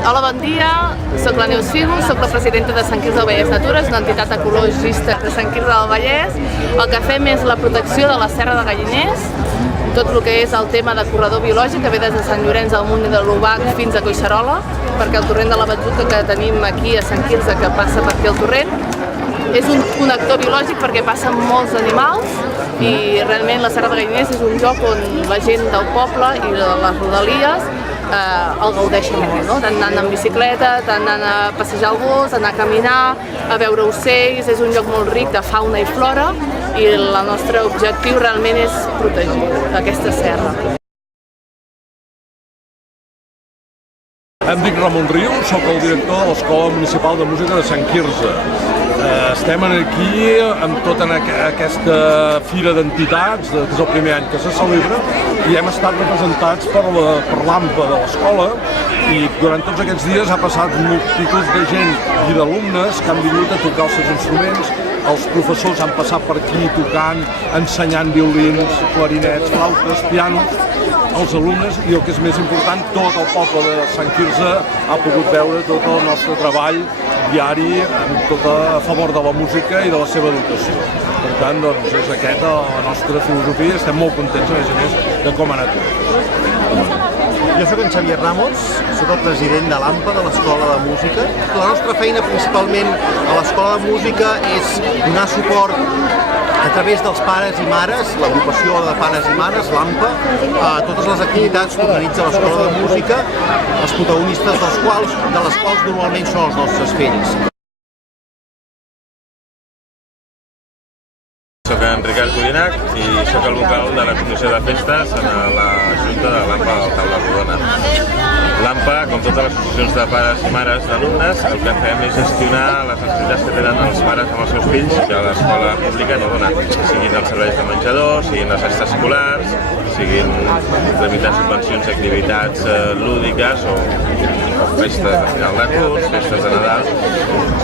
Hola, bon dia. Soc la Neus Figo, soc la presidenta de Sant Quirze del Vallès Natura, és una entitat ecologista de Sant Quirze del Vallès. El que fem és la protecció de la Serra de Galliners, tot el que és el tema de corredor biològic, que ve des de Sant Llorenç del Munt de l'Obac fins a Collserola, perquè el torrent de la Batzuca que tenim aquí a Sant Quirze, que passa per aquí el torrent, és un connector biològic perquè passen molts animals i realment la Serra de Galliners és un lloc on la gent del poble i de les rodalies el gaudeixen molt, no? Tant anant en bicicleta, tant anant a passejar el gos, anar a caminar, a veure ocells, és un lloc molt ric de fauna i flora i el nostre objectiu realment és protegir aquesta serra. Em dic Ramon Riu, soc el director de l'Escola Municipal de Música de Sant Quirze. Estem aquí amb tota aquesta fira d'entitats, que és el primer any que se celebra, i hem estat representats per l'AMPA de l'escola, i durant tots aquests dies ha passat multitud de gent i d'alumnes que han vingut a tocar els seus instruments. Els professors han passat per aquí tocant, ensenyant violins, clarinets, flautes, pianos. Els alumnes, i el que és més important, tot el poble de Sant Quirze ha pogut veure tot el nostre treball diari a favor de la música i de la seva educació. Per tant, doncs, és aquesta la nostra filosofia i estem molt contents, a més, de com ha anat tot. Jo soc en Xavier Ramos, soc el president de l'AMPA, de l'Escola de Música. La nostra feina principalment a l'Escola de Música és donar suport a través dels pares i mares, l'agrupació de pares i mares, l'AMPA, a totes les activitats que organitza l'Escola de Música, els protagonistes de les quals normalment són els nostres fills. Soc en Ricard Codinac i soc el vocal de la Comissió de Festes en la Junta de l'AMPA al Taula Rodona. L'AMPA, com totes les associacions de pares i mares d'alumnes, el que fem és gestionar les necessitats que tenen els pares amb els seus fills que l'escola pública no dona, siguin els serveis de menjador, siguin les festes escolars, siguin tramitar subvencions d'activitats lúdiques o festes de final de curs, festes de Nadal,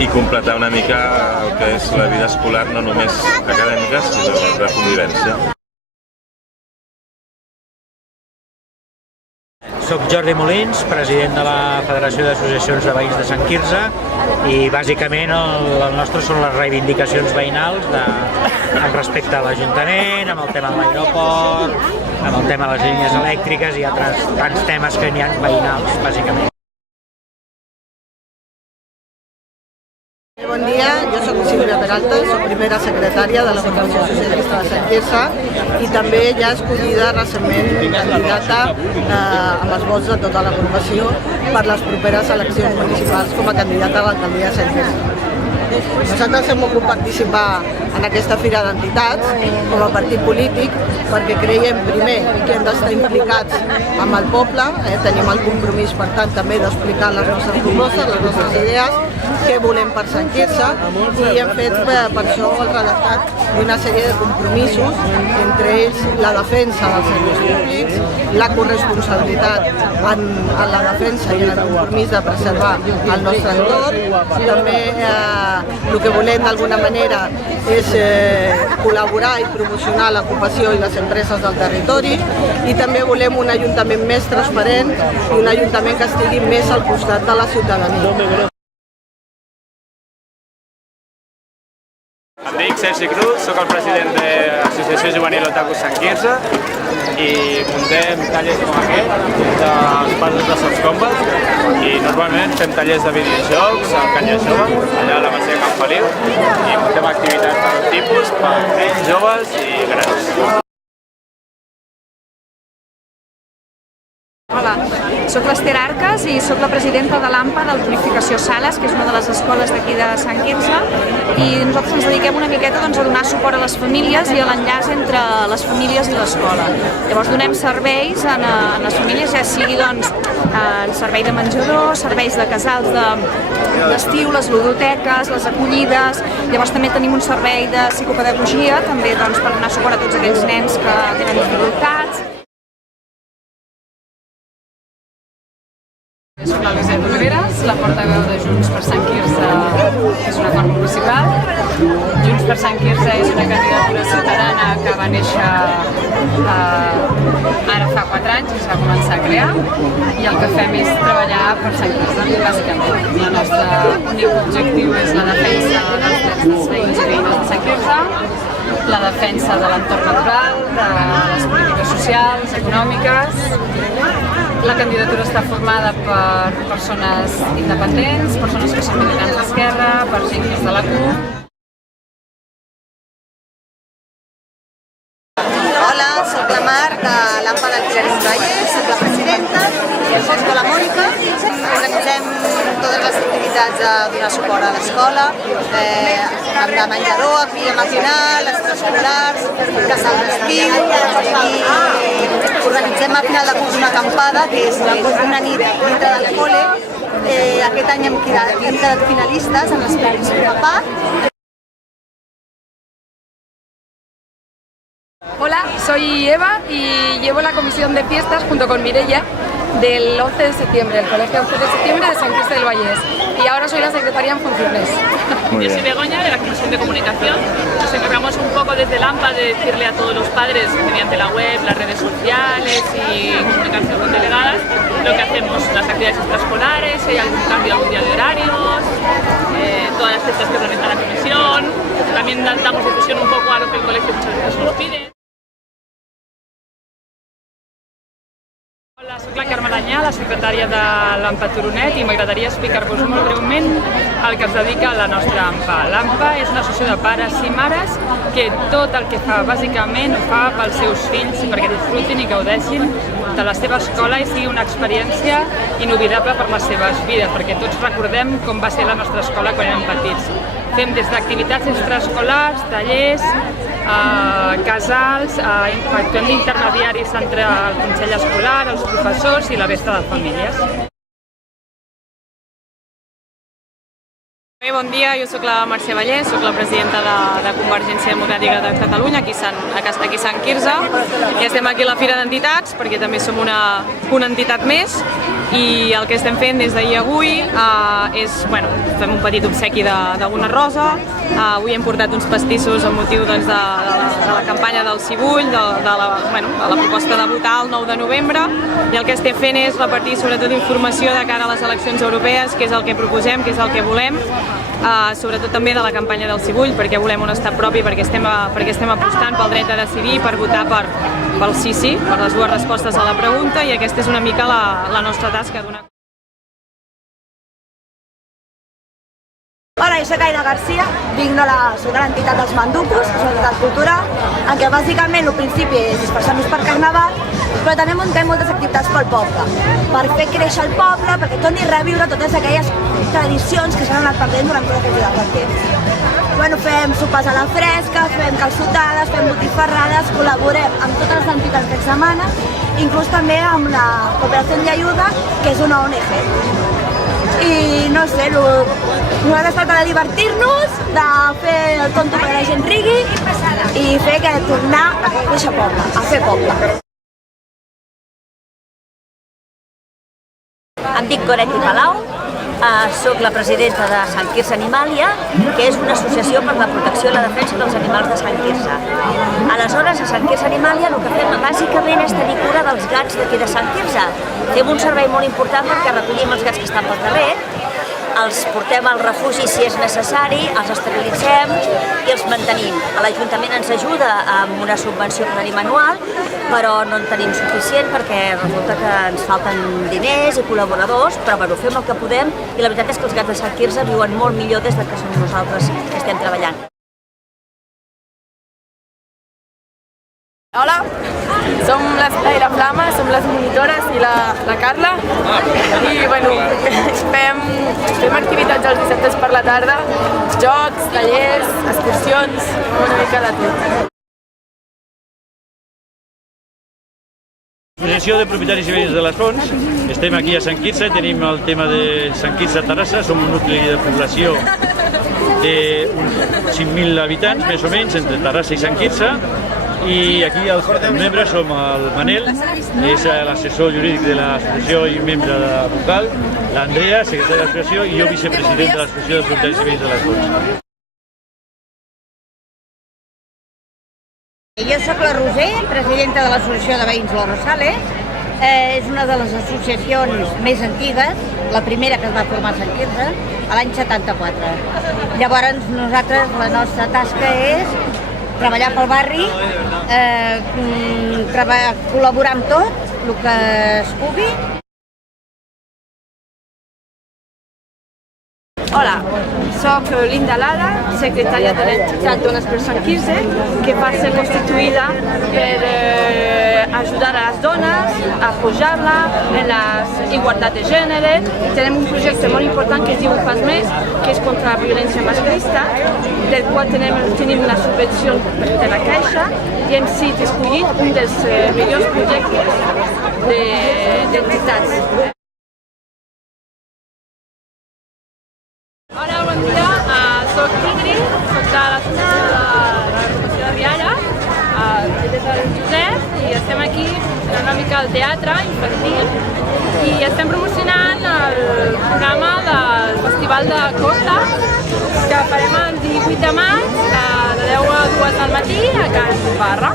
i completar una mica el que és la vida escolar, no només acadèmica, sinó de convivència. Soc Jordi Molins, president de la Federació d'Associacions de Veïns de Sant Quirze, i bàsicament el nostre són les reivindicacions veïnals en respecte a l'Ajuntament, amb el tema de l'aeroport, amb el tema de les línies elèctriques i altres tants temes que n'hi ha veïnals, bàsicament. Bon dia, jo soc Sílvia Peralta, soc primera secretària de la Federació Socialista de Sant Quirze i també ja escollida recentment candidata amb els vots de tota la població per les properes eleccions municipals com a candidata a l'alcaldia de Sant Quirze. Nosaltres hem volgut participar en aquesta fira d'entitats com a partit polític perquè creiem primer que hem d'estar implicats amb el poble, tenim el compromís per tant també d'explicar les nostres propostes, les nostres idees, què volem per Sant Quirze, i hem fet per això el redactat d'una sèrie de compromisos, entre ells la defensa dels serveis públics, la corresponsabilitat en la defensa i en el compromís de preservar el nostre entorn. També el que volem d'alguna manera és col·laborar i promocionar l'ocupació i les empreses del territori, i també volem un ajuntament més transparent i un ajuntament que estigui més al costat de la ciutadania. Em dic Sergi Cruz, soc el president de l'Associació Juvenil Otaku Sant Quirze i muntem tallers com aquest dels passos de Soft Combat, i normalment fem tallers de videojocs al Canya Jove, allà a la Masia Can Feliu, i muntem activitats de tot tipus per nens, joves i grans. Hola, soc l'Ester Arcas i soc la presidenta de l'AMPA del Purificació Sales, que és una de les escoles d'aquí de Sant Quirze, i nosaltres ens dediquem una miqueta a donar suport a les famílies i a l'enllaç entre les famílies i l'escola. Llavors donem serveis a les famílies, ja sigui el servei de menjador, serveis de casals d'estiu, les ludoteques, les acollides. Llavors també tenim un servei de psicopedagogia també per donar suport a tots aquells nens que tenen dificultats. Soc l'Elisenda Oliveres, la portaveu de Junts per Sant Quirze, que és un acord municipal. Junts per Sant Quirze és una candidatura ciutadana que va néixer ara fa 4 anys, que es va començar a crear, i el que fem és treballar per Sant Quirze, bàsicament. El nostre únic objectiu és la defensa dels drets dels veïns i veïnes de Sant Quirze, la defensa de l'entorn natural, de les polítiques socials, econòmiques. La candidatura està formada per persones independents, persones que són militants d'esquerra, per gent que és de la CUP. Hola, soc la Mar de l'AMPA del Pilar Vallès, soc la presidenta, soc la Mònica. Organitzem totes les activitats de donar suport a l'escola, amb de menjador, activitat matinal, extraescolars, casal d'estiu, i organitzem a final de curs una acampada, que és una nit dintre del col·le. Aquest any hem quedat finalistes en els premis Papà. Hola, soy Eva y llevo la comisión de fiestas junto con Mireia del 11 de septiembre, el colegio 11 de septiembre de Sant Quirze del Vallès, y ahora soy la secretaria en funciones. Yo soy Begoña, de la Comisión de Comunicación. Nos encargamos un poco desde el AMPA de decirle a todos los padres mediante la web, las redes sociales y comunicación con delegadas lo que hacemos, las actividades extraescolares, si hay algún cambio algún día de horarios, todas las fiestas que organiza la comisión. También damos difusión un poco a lo que el colegio muchas veces nos pide. Hola, soc la Carme Lanyà, la secretària de l'AMPA Turonet, i m'agradaria explicar-vos molt breument el que es dedica a la nostra AMPA. L'AMPA és una associació de pares i mares que tot el que fa bàsicament ho fa pels seus fills perquè disfrutin i gaudeixin de la seva escola i sigui una experiència inoblidable per les seves vides, perquè tots recordem com va ser la nostra escola quan érem petits. Fem des d'activitats extraescolars, tallers, casals, actuem d'intermediaris entre el Consell Escolar, els professors i la resta de famílies. Bé, bon dia, jo sóc la Mercè Vallès, sóc la presidenta de Convergència Democràtica de Catalunya aquí a Sant Quirze, i estem aquí a la Fira d'Entitats perquè també som una entitat més, i el que estem fent des d'ahir a avui és, fem un petit obsequi d'una rosa. Avui hem portat uns pastissos amb motiu de la campanya del Cibull, de la proposta de votar el 9 de novembre, i el que estem fent és repartir sobretot informació de cara a les eleccions europees, que és el que proposem, que és el que volem, sobretot també de la campanya del Cibull, perquè volem un estat propi, perquè estem apostant pel dret a decidir, per votar pel sí, per les dues respostes a la pregunta, i aquesta és una mica la nostra tasca. Hola, jo soc Aida Garcia, soc de l'entitat dels Manducos, és una entitat cultural, en què bàsicament el principi és dispersar-nos per Carnaval, però també muntem moltes activitats pel poble, per fer créixer el poble, perquè torni a reviure totes aquelles tradicions que s'han anat perdent durant tot aquest temps. Fem sopars a la fresca, fem calçotades, fem botifarrades, col·laborem amb totes les entitats que setmana, inclús també amb la Cooperació de Ayuda, que és una ONG. I no sé, nosaltres tracta de divertir-nos, de fer el tonto perquè la gent rigui i fer que tornar a créixer poble, a fer poble. Em dic Goretti Palau, soc la presidenta de Sant Quirze Animàlia, que és una associació per la protecció i la defensa dels animals de Sant Quirze. Aleshores, a Sant Quirze Animàlia el que fem bàsicament és tenir cura dels gats d'aquí de Sant Quirze. Fem un servei molt important perquè recollim els gats que estan pel carrer, els portem al refugi si és necessari, els esterilitzem i els mantenim. L'Ajuntament ens ajuda amb una subvenció que tenim anual, però no en tenim suficient perquè resulta que ens falten diners i col·laboradors, però fem el que podem, i la veritat és que els gats de Sant Quirze viuen molt millor des que som nosaltres que estem treballant. Hola, som l'Espai i la Flama, som les monitores i la Carla, i fem activitats els dissabtes per la tarda, jocs, tallers, excursions, una mica de tot. Associació de propietaris i veïns de les Fonts, estem aquí a Sant Quirze, tenim el tema de Sant Quirze Terrassa, som un nucli de població de uns 5.000 habitants, més o menys, entre Terrassa i Sant Quirze, I aquí els membres som el Manel, que és l'assessor jurídic de l'associació i membre vocal, l'Andrea, secretària de l'associació, i jo vicepresident de l'associació dels voluntaris civils de les Fonts. Jo sóc la Roser, presidenta de l'Associació de Veïns Los Rosales. És una de les associacions més antigues, la primera que es va formar a Sant Quirze, l'any 74. Llavors, nosaltres, la nostra tasca és treballar pel barri, col·laborar amb tot el que es pugui. Hola, soc Linda Lara, secretària de l'entitat Dones per Sant Quirze, que va ser constituïda per ajudar a les dones, a apoyar-la en la igualtat de gènere. Tenim un projecte molt important que es diu Pas Més, que és contra la violència masclista, del qual tenim una subvenció de la Caixa i hem sigut escollit un dels millors projectes d'entitats. Hola, bon dia. Soc Ingrid, soc de l'associació de l'Agrupació de Rialla, des del Josep, i estem aquí fent una mica el teatre infantil i estem promocionant el programa del Festival de Costa que farem el 18 de maig de 10 a 2 del matí a Can Barra.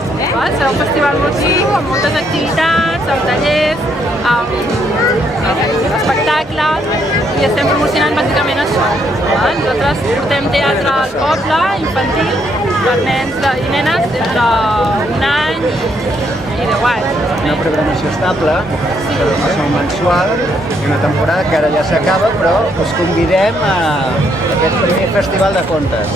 Serà un festival molt xic, amb moltes activitats, amb tallers, amb espectacles, i estem promocionant bàsicament això. Nosaltres portem teatre al poble, infantil, per nens i nenes d'entre un any i 10 anys. Una programació estable, que és mensual, i una temporada que ara ja s'acaba, però us convidem a aquest primer festival de contes.